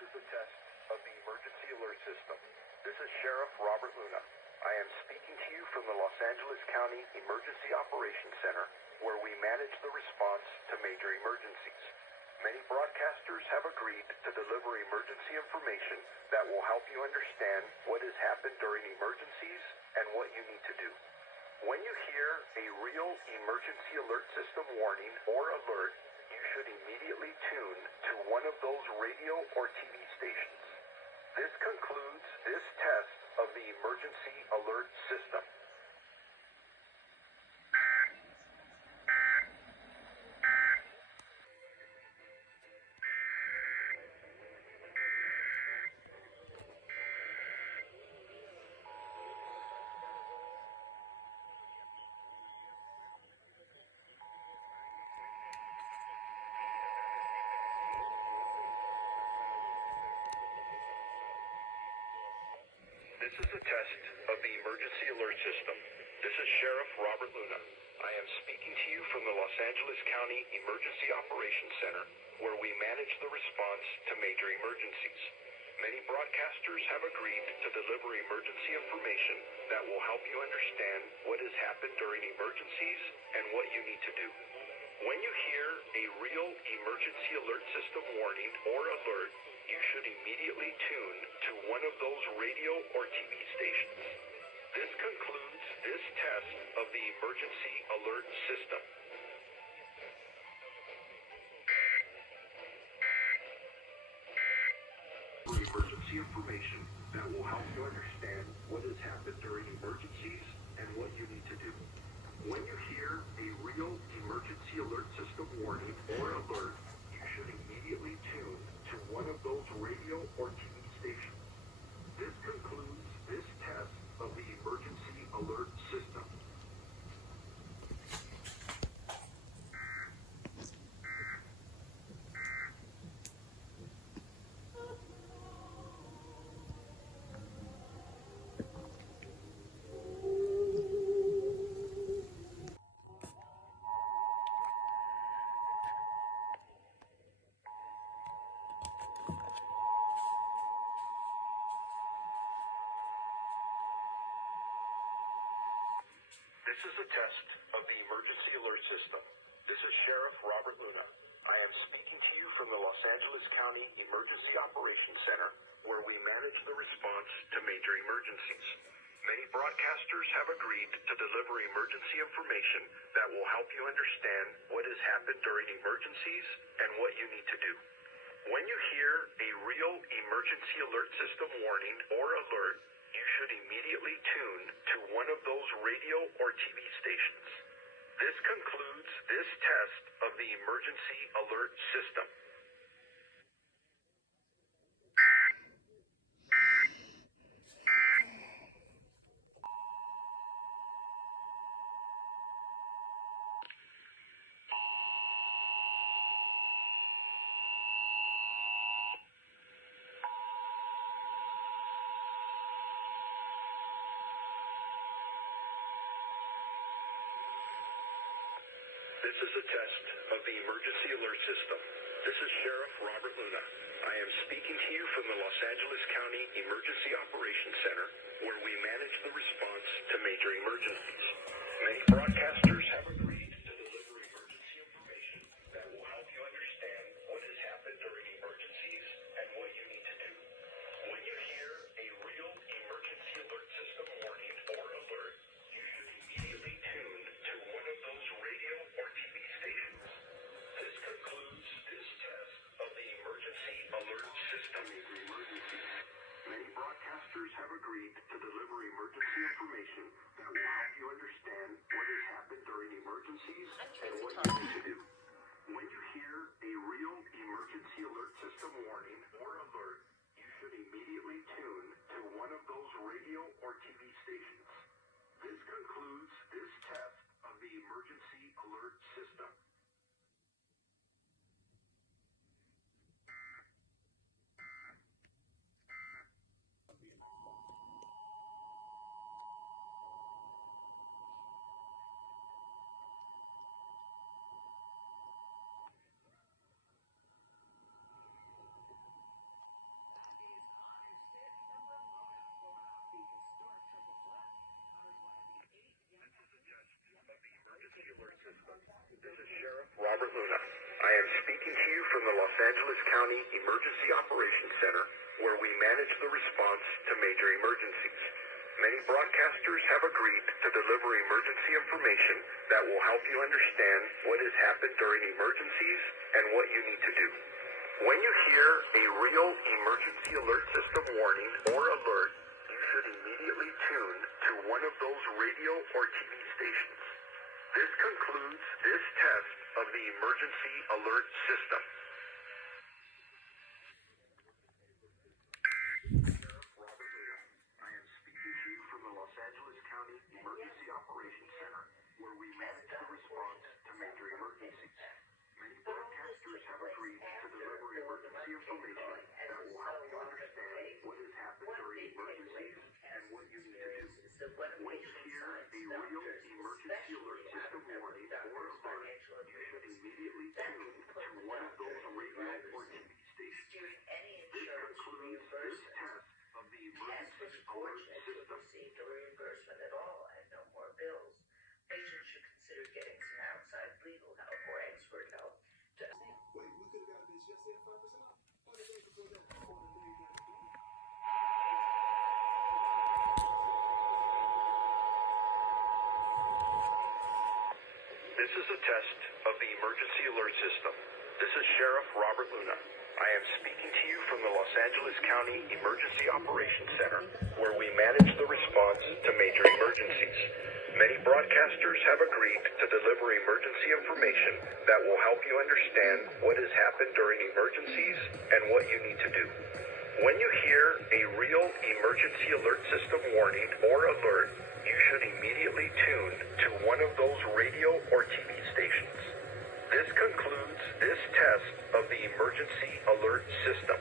This is a test of the emergency alert system. This is Sheriff Robert Luna. I am speaking to you from the Los Angeles County Emergency Operations Center, where we manage the response to major emergencies. Many broadcasters have agreed to deliver emergency information that will help you understand what has happened during emergencies and what you need to do. When you hear a real emergency alert system warning or alert, you should immediately tune to one of those radio or TV stations. This concludes this test of the emergency alert system. This is a test of the emergency alert system. This is Sheriff Robert Luna. I am speaking to you from the Los Angeles County Emergency Operations Center, where we manage the response to major emergencies. Many broadcasters have agreed to deliver emergency information that will help you understand what has happened during emergencies and what you need to do. When you hear a real emergency alert system warning or alert, you should immediately tune to one of those radio or TV stations. This concludes this test of the emergency alert system. Emergency information that will help you understand what has happened during emergencies and what you need to do. When you hear a real emergency alert system warning or alert, you should immediately tune to one of those radio or TV stations. This concludes this test of the emergency alert system. This is a test of the emergency alert system. This is Sheriff Robert Luna. I am speaking to you from the Los Angeles County Emergency Operations Center, where we manage the response to major emergencies. Many broadcasters have agreed to deliver emergency information that will help you understand what has happened during emergencies and what you need to do. When you hear a real emergency alert system warning or alert, you should immediately tune to one of those radio or TV stations. This concludes this test of the emergency alert system. This is a test of the emergency alert system. This is Sheriff Robert Luna. I am speaking to you from the Los Angeles County Emergency Operations Center, where we manage the response to major emergencies. Many broadcasters have agreed to deliver emergency information that will help you understand what has happened during emergencies and what you need to do. When you hear a real emergency alert system warning or alert, you should immediately tune to one of those radio or TV stations. This concludes this test of the emergency alert system. Many broadcasters have agreed to deliver emergency information that will help you understand what has happened during emergencies and what you need to do. When you hear a real emergency alert system warning or alert, you should immediately tune to one of those radio or TV stations. This concludes this test of the emergency alert system. This is Sheriff Robert Luna. I am speaking to you from the Los Angeles County Emergency Operations Center, where we manage the response to major emergencies. Many broadcasters have agreed to deliver emergency information that will help you understand what has happened during emergencies and what you need to do. When you hear a real emergency alert system warning or alert, you should immediately tune to one of those radio or TV stations. This concludes this test of the emergency alert system. Sheriff Robert Luna. I am speaking to you from the Los Angeles County Emergency Operations Center, where we manage the response to major emergencies. Many broadcasters have agreed to deliver emergency information that will help you understand what has happened during emergencies and what you need to do. When you hear a real emergency alert system warning or alert, you should immediately tune to one of those radio or TV stations. This concludes this test of the emergency alert system. Received a reimbursement at all and no more bills. Patients should consider getting some outside legal help or expert help. Wait, we could have got this yesterday at 5% off. Oh, the day before that. Oh, the day you got it. This is a test of the emergency alert system. This is Sheriff Robert Luna. I am speaking to you from the Los Angeles County Emergency Operations Center, where we manage the response to major emergencies. Many broadcasters have agreed to deliver emergency information that will help you understand what has happened during emergencies and what you need to do. When you hear a real emergency alert system warning or alert, you should immediately tune to one of those radio or TV stations. This concludes this test of the emergency alert system.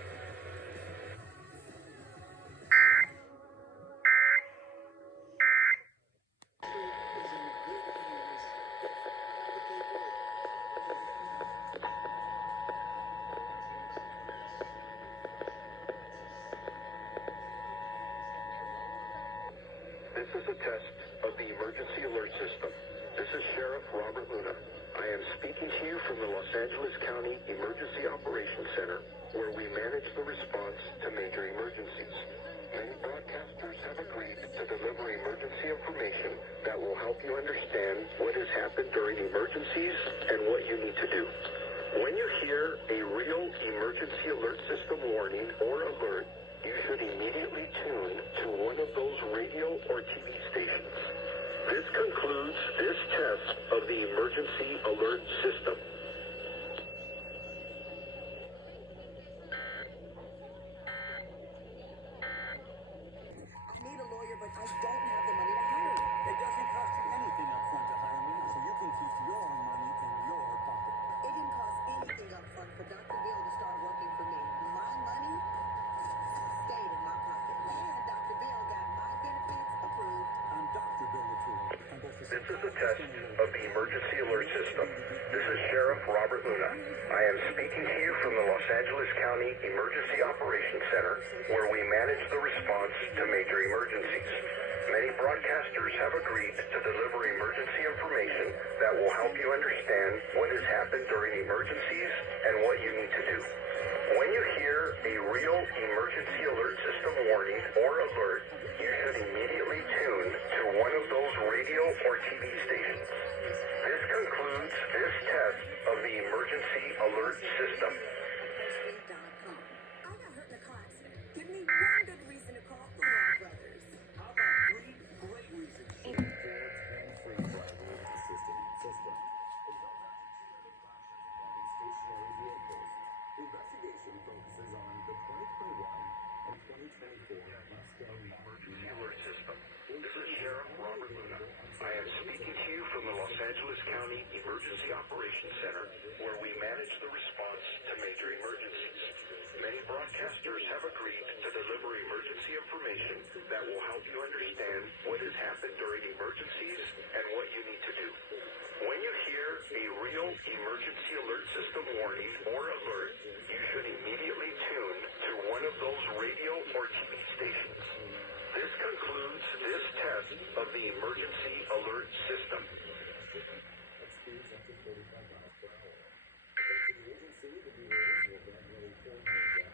This is a test of the emergency alert system. This is Sheriff Robert Luna. I am speaking to you from the Los Angeles County Emergency Operations Center, where we manage the response to major emergencies. Many broadcasters have agreed to deliver emergency information that will help you understand what has happened during emergencies and what you need to do. When you hear a real emergency alert system warning or alert, you should immediately tune to one of those radio or TV stations. This concludes this test of the emergency alert system. I need a lawyer, but I don't have the money to hire him. It doesn't cost you anything up front to hire me, so you can keep your money in your pocket. It didn't cost anything up front for Dr. Bill to start working for me. My money stayed in my pocket. And Dr. Bill got my benefits approved. I'm Dr. Bill Latour. I'm both a This is a test of the emergency alert system. This is Sheriff Robert Luna. I am speaking to you from the Los Angeles County Emergency Operations Center, where we manage the response to major emergencies. Many broadcasters have agreed to deliver emergency information that will help you understand what has happened during emergencies and what you need to do. When you hear a real emergency alert system warning or alert, you should immediately tune to one of those radio or TV stations. This concludes this test of the emergency alert system. PostStreet.com. I got hurt in a car accident. Give me one good reason to call the Law Brothers. How about 3 great reasons? Ford's hands-free driver assistance system. It does not consider the crashes involving stationary vehicles. The investigation focuses on the 2021 and 2024 Mustang Emergency alert system. This is Sheriff Robert Luna. I am speaking to you from the Los Angeles County Emergency Operations Center, where we manage the response to major emergencies. Many broadcasters have agreed to deliver emergency information that will help you understand what has happened during emergencies and what you need to do. When you hear a real emergency alert system warning or alert, you should immediately tune to one of those radio or TV stations. This concludes this test of the emergency alert system. Experience after 45 miles per hour. According to the agency, the new rules will get nearly 400